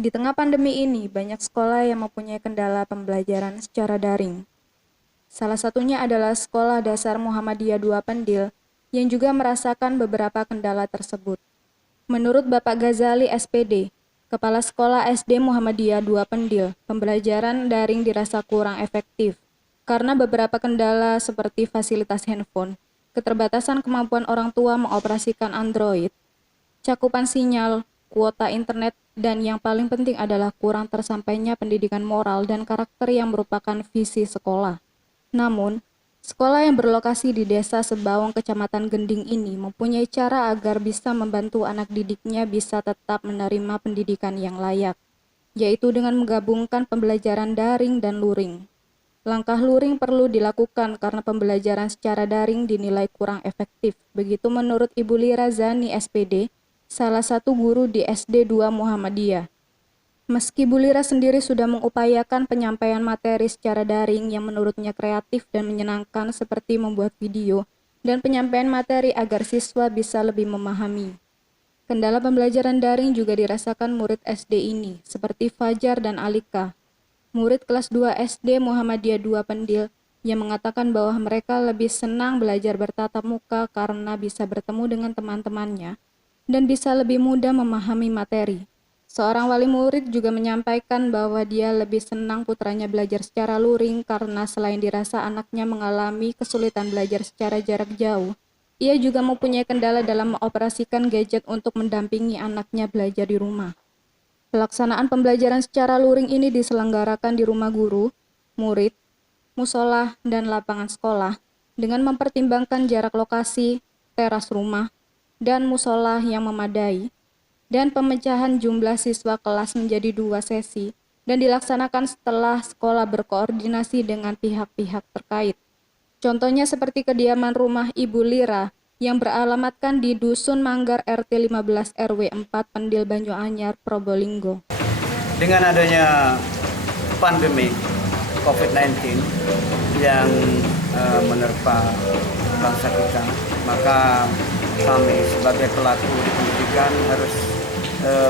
Di tengah pandemi ini, banyak sekolah yang mempunyai kendala pembelajaran secara daring. Salah satunya adalah Sekolah Dasar Muhammadiyah 2 Pendil yang juga merasakan beberapa kendala tersebut. Menurut Bapak Ghazali SPD, Kepala Sekolah SD Muhammadiyah 2 Pendil, pembelajaran daring dirasa kurang efektif karena beberapa kendala seperti fasilitas handphone, keterbatasan kemampuan orang tua mengoperasikan Android, cakupan sinyal, kuota internet, dan yang paling penting adalah kurang tersampainya pendidikan moral dan karakter yang merupakan visi sekolah. Namun, sekolah yang berlokasi di Desa Sebaung, Kecamatan Gending ini mempunyai cara agar bisa membantu anak didiknya bisa tetap menerima pendidikan yang layak, yaitu dengan menggabungkan pembelajaran daring dan luring. Langkah luring perlu dilakukan karena pembelajaran secara daring dinilai kurang efektif. Begitu menurut Ibu Lira Zani SPD, salah satu guru di SD 2 Muhammadiyah. Meski Bu Lira sendiri sudah mengupayakan penyampaian materi secara daring yang menurutnya kreatif dan menyenangkan seperti membuat video dan penyampaian materi agar siswa bisa lebih memahami. Kendala pembelajaran daring juga dirasakan murid SD ini, seperti Fajar dan Alika, murid kelas 2 SD Muhammadiyah 2 Pendil, yang mengatakan bahwa mereka lebih senang belajar bertatap muka karena bisa bertemu dengan teman-temannya dan bisa lebih mudah memahami materi. Seorang wali murid juga menyampaikan bahwa dia lebih senang putranya belajar secara luring karena selain dirasa anaknya mengalami kesulitan belajar secara jarak jauh, ia juga mempunyai kendala dalam mengoperasikan gadget untuk mendampingi anaknya belajar di rumah. Pelaksanaan pembelajaran secara luring ini diselenggarakan di rumah guru, murid, musola, dan lapangan sekolah dengan mempertimbangkan jarak lokasi, teras rumah, dan musola yang memadai, dan pemecahan jumlah siswa kelas menjadi 2 sesi dan dilaksanakan setelah sekolah berkoordinasi dengan pihak-pihak terkait. Contohnya seperti kediaman rumah Ibu Lira yang beralamatkan di Dusun Manggar RT 15 RW 4 Pendil Banyuanyar, Probolinggo. Dengan adanya pandemi COVID-19 yang menerpa bangsa kita, maka kami sebagai pelaku di pendidikan harus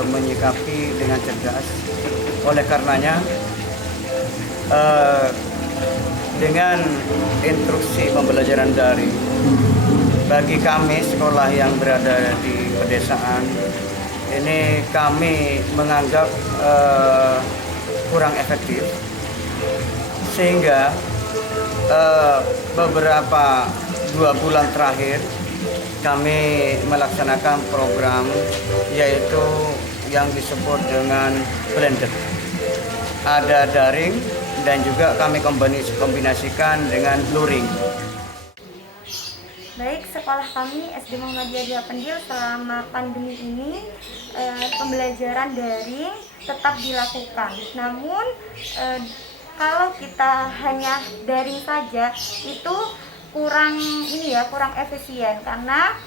menyikapi dengan cerdas. Oleh karenanya, dengan instruksi pembelajaran daring bagi kami sekolah yang berada di pedesaan, ini kami menganggap kurang efektif, sehingga beberapa 2 bulan terakhir kami melaksanakan program yaitu yang disebut dengan blended. Ada daring dan juga kami kombinasikan dengan luring. Baik, sekolah kami SD Muhammadiyah 2 Pendil selama pandemi ini pembelajaran daring tetap dilakukan. Namun kalau kita hanya daring saja itu kurang efisien karena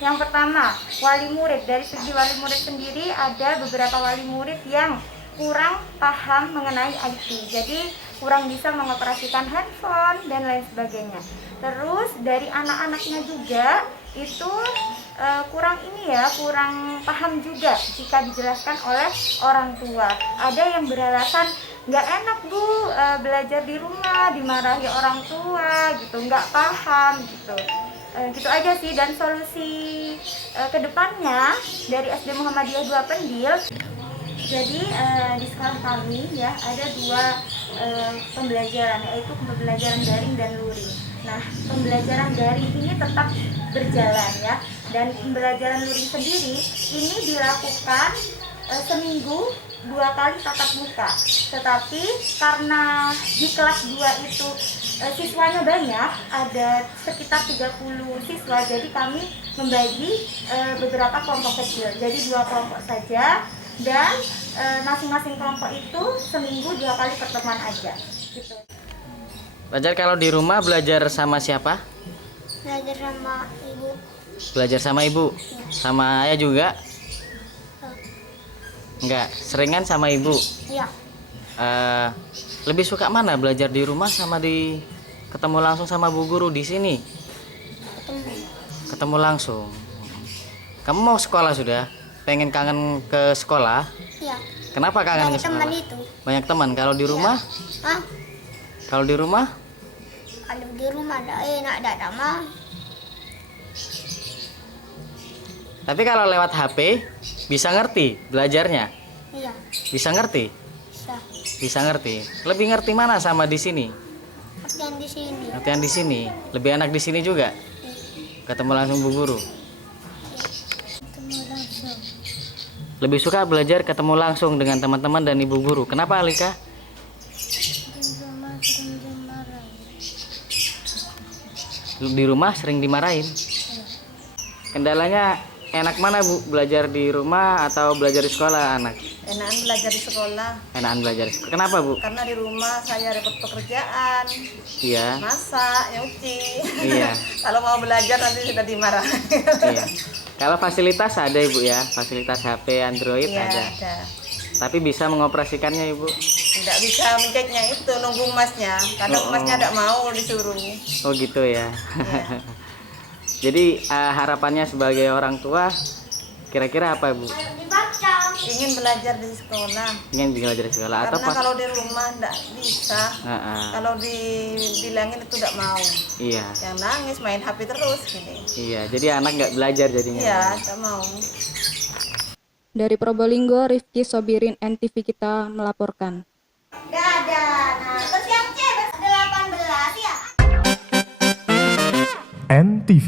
yang pertama, wali murid, dari segi wali murid sendiri ada beberapa wali murid yang kurang paham mengenai IT, jadi kurang bisa mengoperasikan handphone dan lain sebagainya. Terus dari anak-anaknya juga itu kurang paham juga jika dijelaskan oleh orang tua. Ada yang beralasan nggak enak bu belajar di rumah, dimarahi orang tua gitu, nggak paham gitu. Gitu aja sih. Dan solusi kedepannya dari SD Muhammadiyah 2 Pendil, jadi di sekolah kami ya ada 2 pembelajaran, yaitu pembelajaran daring dan luring. Nah, pembelajaran daring ini tetap berjalan ya, dan pembelajaran luring sendiri ini dilakukan seminggu 2 kali tatap muka. Tetapi karena di kelas 2 itu siswanya banyak, ada sekitar 30 siswa, jadi kami membagi beberapa kelompok kecil, jadi 2 kelompok saja, dan masing-masing kelompok itu seminggu 2 kali pertemuan aja gitu. Belajar kalau di rumah belajar sama siapa? Belajar sama ibu. Belajar sama ibu? Sama ayah juga? Enggak, seringan sama ibu? Iya. Lebih suka mana, belajar di rumah sama ketemu langsung sama bu guru di sini? Ketemu langsung. Kamu mau sekolah sudah? Pengen kangen ke sekolah? Iya. Kenapa kangen ke Dari teman sekolah? itu. Banyak teman. Kalau di rumah? Hah? Kalau di rumah? Kalau di rumah ada enak, ada mah. Tapi kalau lewat HP bisa ngerti belajarnya? Iya. Bisa ngerti? Bisa. Bisa ngerti. Lebih ngerti mana sama di sini? Latihan di sini. Latihan di sini. Lebih enak di sini juga? Ketemu langsung bu guru. Ketemu langsung. Lebih suka belajar ketemu langsung dengan teman-teman dan ibu guru. Kenapa Alika? Di rumah sering dimarahin. Di rumah sering dimarahin. Kendalanya enak mana bu? Belajar di rumah atau belajar di sekolah anak? Enakan belajar di sekolah Enakan belajar di sekolah. Kenapa bu? karena di rumah saya repot pekerjaan, Iya. masak, nyuci. Iya. Kalau mau belajar nanti sudah dimarahin. Iya. Kalau fasilitas ada ibu ya, fasilitas HP Android Iya, ada. ada. Tapi bisa mengoperasikannya ibu. Tidak bisa menceknya itu, nunggu emasnya. Kadang emasnya tidak mau disuruh. Oh gitu ya. Iya. Jadi harapannya sebagai orang tua kira-kira apa bu? Ingin belajar di sekolah. Ingin belajar di sekolah atau Karena pas? kalau di rumah tidak bisa. Kalau dibilangin itu tidak mau. Iya. Yang nangis main HP terus gini. Iya. Jadi anak nggak belajar jadinya. Iya, tidak mau. Dari Probolinggo, Rifki Sobirin, NTV Kita melaporkan. Dadah. Nah, terus yang C 18 ya. NTV